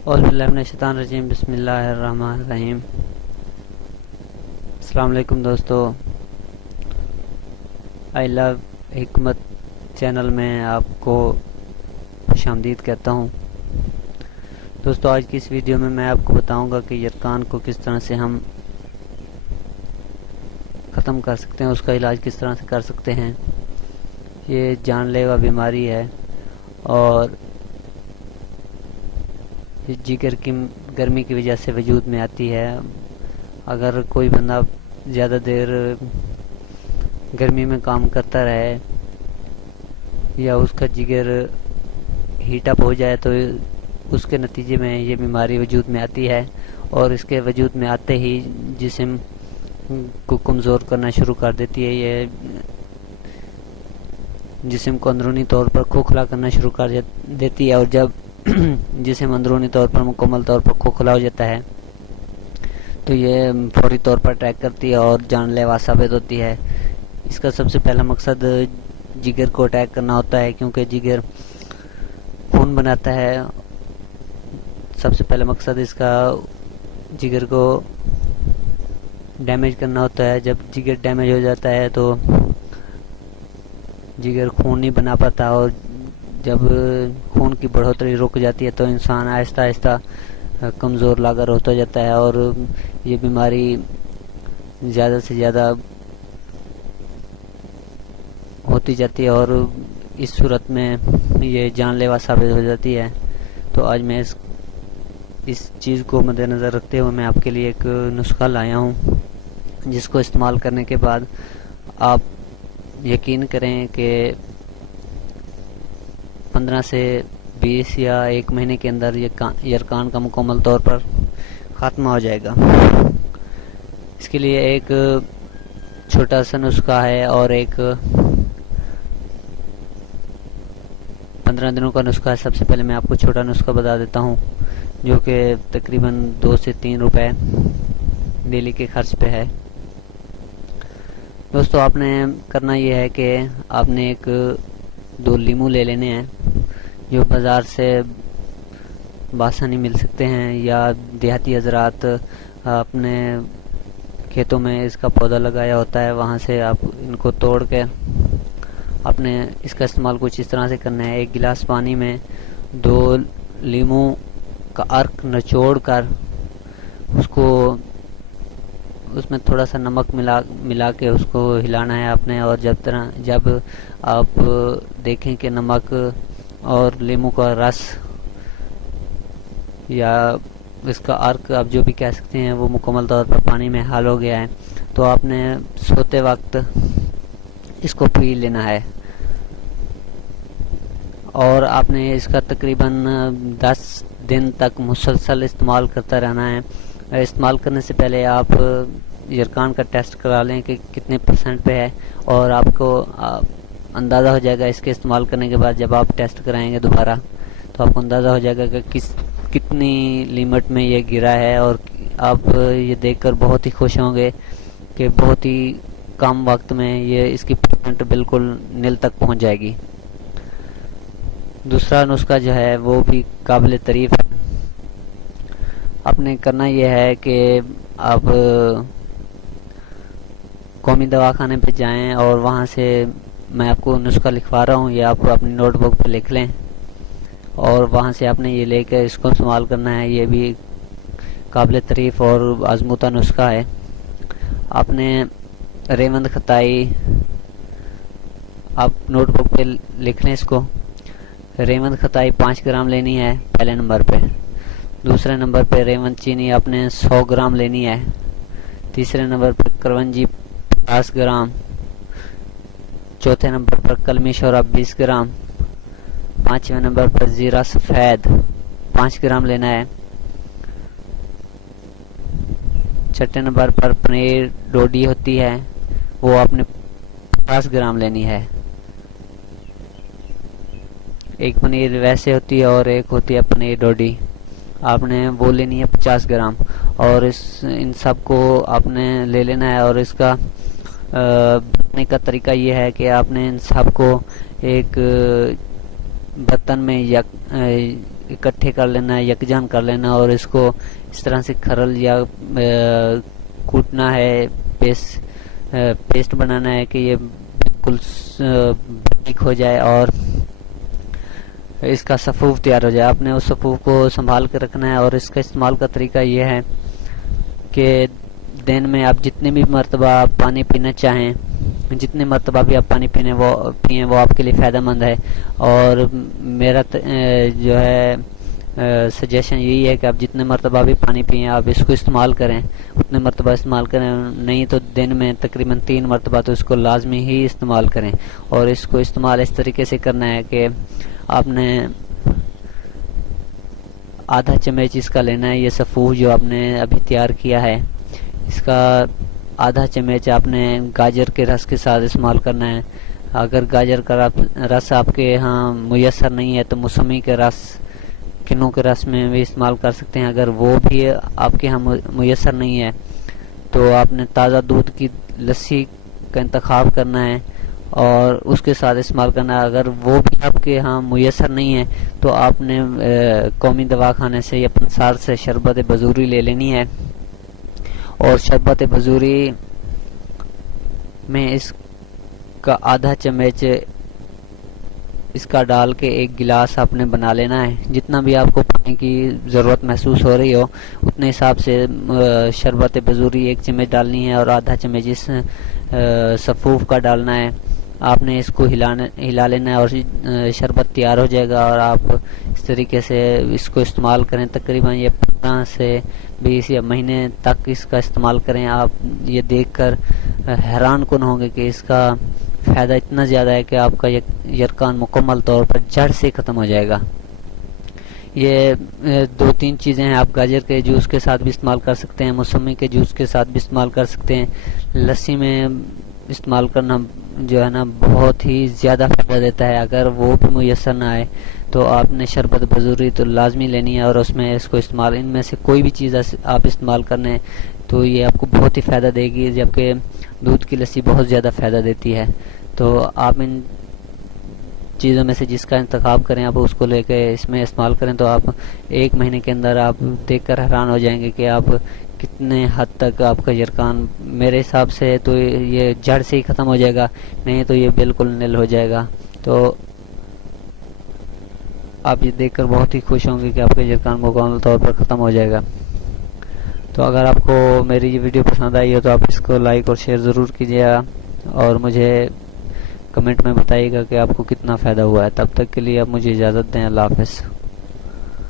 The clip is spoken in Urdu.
اعوذ باللہ من الشیطان الرجیم، بسم اللہ الرحمن الرحیم۔ السلام علیکم دوستو، آئی لو حکمت چینل میں آپ کو خوش آمدید کہتا ہوں۔ دوستو، آج کی اس ویڈیو میں آپ کو بتاؤں گا کہ یرکان کو کس طرح سے ہم ختم کر سکتے ہیں، اس کا علاج کس طرح سے کر سکتے ہیں۔ یہ جان لیوا بیماری ہے اور جگر کی گرمی کی وجہ سے وجود میں آتی ہے۔ اگر کوئی بندہ زیادہ دیر گرمی میں کام کرتا رہے یا اس کا جگر ہیٹ اپ ہو جائے تو اس کے نتیجے میں یہ بیماری وجود میں آتی ہے، اور اس کے وجود میں آتے ہی جسم کو کمزور کرنا شروع کر دیتی ہے۔ یہ جسم کو اندرونی طور پر کھوکھلا کرنا شروع کر دیتی ہے، اور جب جسم اندرونی طور پر مکمل طور پر کھوکھلا ہو جاتا ہے تو یہ فوری طور پر اٹیک کرتی ہے اور جان لیوا ثابت ہوتی ہے۔ اس کا سب سے پہلا مقصد جگر کو اٹیک کرنا ہوتا ہے، کیونکہ جگر خون بناتا ہے۔ سب سے پہلا مقصد اس کا جگر کو ڈیمیج کرنا ہوتا ہے۔ جب جگر ڈیمیج ہو جاتا ہے تو جگر خون نہیں بنا پاتا، اور جب خون کی بڑھوتری رک جاتی ہے تو انسان آہستہ آہستہ کمزور لاغر ہوتا جاتا ہے، اور یہ بیماری زیادہ سے زیادہ ہوتی جاتی ہے، اور اس صورت میں یہ جان لیوا ثابت ہو جاتی ہے۔ تو آج میں اس چیز کو مد نظر رکھتے ہوئے میں آپ کے لیے ایک نسخہ لایا ہوں، جس کو استعمال کرنے کے بعد آپ یقین کریں کہ 15 سے 20 یا 1 مہینے کے اندر یہ یرکان کا مکمل طور پر خاتمہ ہو جائے گا۔ اس کے لیے ایک چھوٹا سا نسخہ ہے اور ایک 15 دنوں کا نسخہ ہے۔ سب سے پہلے میں آپ کو چھوٹا نسخہ بتا دیتا ہوں، جو کہ تقریباً 2 سے 3 روپے ڈیلی کے خرچ پہ ہے۔ دوستو، آپ نے کرنا یہ ہے کہ آپ نے 2 لیمو لے لینے ہیں، جو بازار سے بآسانی مل سکتے ہیں، یا دیہاتی حضرات اپنے کھیتوں میں اس کا پودا لگایا ہوتا ہے، وہاں سے آپ ان کو توڑ کے آپ نے اس کا استعمال کچھ اس طرح سے کرنا ہے۔ 1 گلاس پانی میں 2 لیمو کا عرق نچوڑ کر اس میں تھوڑا سا نمک ملا کے اس کو ہلانا ہے آپ نے، اور جب آپ دیکھیں کہ نمک اور لیمو کا رس یا اس کا عرق آپ جو بھی کہہ سکتے ہیں وہ مکمل طور پر پانی میں حل ہو گیا ہے، تو آپ نے سوتے وقت اس کو پی لینا ہے، اور آپ نے اس کا تقریباً 10 دن تک مسلسل استعمال کرتا رہنا ہے۔ استعمال کرنے سے پہلے آپ یرکان کا ٹیسٹ کرا لیں کہ کتنے % پہ ہے، اور آپ کو اندازہ ہو جائے گا اس کے استعمال کرنے کے بعد۔ جب آپ ٹیسٹ کرائیں گے دوبارہ تو آپ کو اندازہ ہو جائے گا کہ کتنی لیمٹ میں یہ گرا ہے، اور آپ یہ دیکھ کر بہت ہی خوش ہوں گے کہ بہت ہی کم وقت میں یہ اس کی % بالکل نل تک پہنچ جائے گی۔ دوسرا نسخہ جو ہے وہ بھی قابل تعریف ہے۔ آپ نے کرنا یہ ہے کہ آپ قومی دواخانے پہ جائیں، اور وہاں سے میں آپ کو نسخہ لکھوا رہا ہوں، یہ آپ اپنی نوٹ بک پہ لکھ لیں، اور وہاں سے آپ نے یہ لے کے اس کو استعمال کرنا ہے۔ یہ بھی قابل تعریف اور آزمودہ نسخہ ہے۔ آپ نے ریوند ختائی، آپ نوٹ بک پہ لکھ لیں اس کو۔ ریوند ختائی 5 گرام لینی ہے پہلے نمبر پہ۔ دوسرے نمبر پہ ریوند چینی آپ نے 100 گرام لینی ہے۔ تیسرے نمبر پر کرونجی 50 گرام۔ چوتھے نمبر پر کلمی شورا 20 گرام۔ 5ویں نمبر پر زیرہ سفید 5 گرام لینا ہے۔ چھٹے نمبر پر پنیر ڈوڈی ہوتی ہے، وہ آپ نے 50 گرام لینی ہے۔ ایک پنیر ویسے ہوتی ہے اور ایک ہوتی ہے پنیر ڈوڈی، آپ نے وہ لینی ہے 50 گرام، اور ان سب کو آپ نے لے لینا ہے۔ اور اس کا بنانے کا طریقہ یہ ہے کہ آپ نے ان سب کو ایک برتن میں اکٹھے کر لینا ہے، یکجان کر لینا، اور اس کو اس طرح سے کھرل یا کوٹنا ہے، پیسٹ بنانا ہے کہ یہ بالکل باریک ہو جائے اور اس کا صفوف تیار ہو جائے۔ آپ نے اس صفوف کو سنبھال کے رکھنا ہے، اور اس کا استعمال کا طریقہ یہ ہے کہ دن میں آپ جتنے بھی مرتبہ آپ پانی پینا چاہیں، جتنے مرتبہ بھی آپ پانی پئیں وہ آپ کے لیے فائدہ مند ہے۔ اور میرا جو ہے سجیشن یہی ہے کہ آپ جتنے مرتبہ بھی پانی پئیں آپ اس کو استعمال کریں، اتنے مرتبہ استعمال کریں، نہیں تو دن میں تقریباً 3 مرتبہ تو اس کو لازمی ہی استعمال کریں۔ اور اس کو استعمال اس طریقے سے کرنا ہے کہ آپ نے آدھا چمچ اس کا لینا ہے، یہ صفوف جو آپ نے ابھی تیار کیا ہے اس کا آدھا چمچ آپ نے گاجر کے رس کے ساتھ استعمال کرنا ہے۔ اگر گاجر کا رس آپ کے ہاں میسر نہیں ہے تو موسمی کے رس، کنوں کے رس میں بھی استعمال کر سکتے ہیں۔ اگر وہ بھی آپ کے ہاں میسر نہیں ہے تو آپ نے تازہ دودھ کی لسی کا انتخاب کرنا ہے اور اس کے ساتھ استعمال کرنا ہے۔ اگر وہ بھی آپ کے ہاں میسر نہیں ہے تو آپ نے قومی دواخانے سے یا پنسار سے شربت بزوری لے لینی ہے، اور شربت بزوری میں اس کا آدھا چمچ اس کا ڈال کے 1 گلاس آپ نے بنا لینا ہے۔ جتنا بھی آپ کو پانی کی ضرورت محسوس ہو رہی ہو اتنے حساب سے شربت بزوری 1 چمچ ڈالنی ہے، اور آدھا چمچ اس صفوف کا ڈالنا ہے۔ آپ نے اس کو ہلا لینا ہے اور شربت تیار ہو جائے گا، اور آپ اس طریقے سے اس کو استعمال کریں۔ تقریباً یہ 15 سے 20 یا مہینے تک اس کا استعمال کریں۔ آپ یہ دیکھ کر حیران کن ہوں گے کہ اس کا فائدہ اتنا زیادہ ہے کہ آپ کا یرقان مکمل طور پر جڑ سے ختم ہو جائے گا۔ یہ 2-3 چیزیں ہیں، آپ گاجر کے جوس کے ساتھ بھی استعمال کر سکتے ہیں، موسمی کے جوس کے ساتھ بھی استعمال کر سکتے ہیں۔ لسی میں استعمال کرنا جو ہے نا بہت ہی زیادہ فائدہ دیتا ہے۔ اگر وہ بھی میسر نہ آئے تو آپ نے شربت بزوری تو لازمی لینی ہے، اور اس میں اس کو استعمال، ان میں سے کوئی بھی چیز آپ استعمال کرنے تو یہ آپ کو بہت ہی فائدہ دے گی، جبکہ دودھ کی لسی بہت زیادہ فائدہ دیتی ہے۔ تو آپ ان چیزوں میں سے جس کا انتخاب کریں آپ اس کو لے کے اس میں استعمال کریں، تو آپ 1 مہینے کے اندر آپ دیکھ کر حیران ہو جائیں گے کہ آپ کتنے حد تک آپ کا یرقان، میرے حساب سے تو یہ جڑ سے ہی ختم ہو جائے گا، نہیں تو یہ بالکل نل ہو جائے گا۔ تو آپ یہ دیکھ کر بہت ہی خوش ہوں گے کہ آپ کا یرقان مکمل طور پر ختم ہو جائے گا۔ تو اگر آپ کو میری یہ ویڈیو پسند آئی ہو تو آپ اس کو لائک اور شیئر ضرور کیجیے گا، اور مجھے کمنٹ میں بتائیے گا کہ آپ کو کتنا فائدہ ہوا ہے۔ تب تک کے لیے آپ مجھے اجازت دیں، اللہ حافظ۔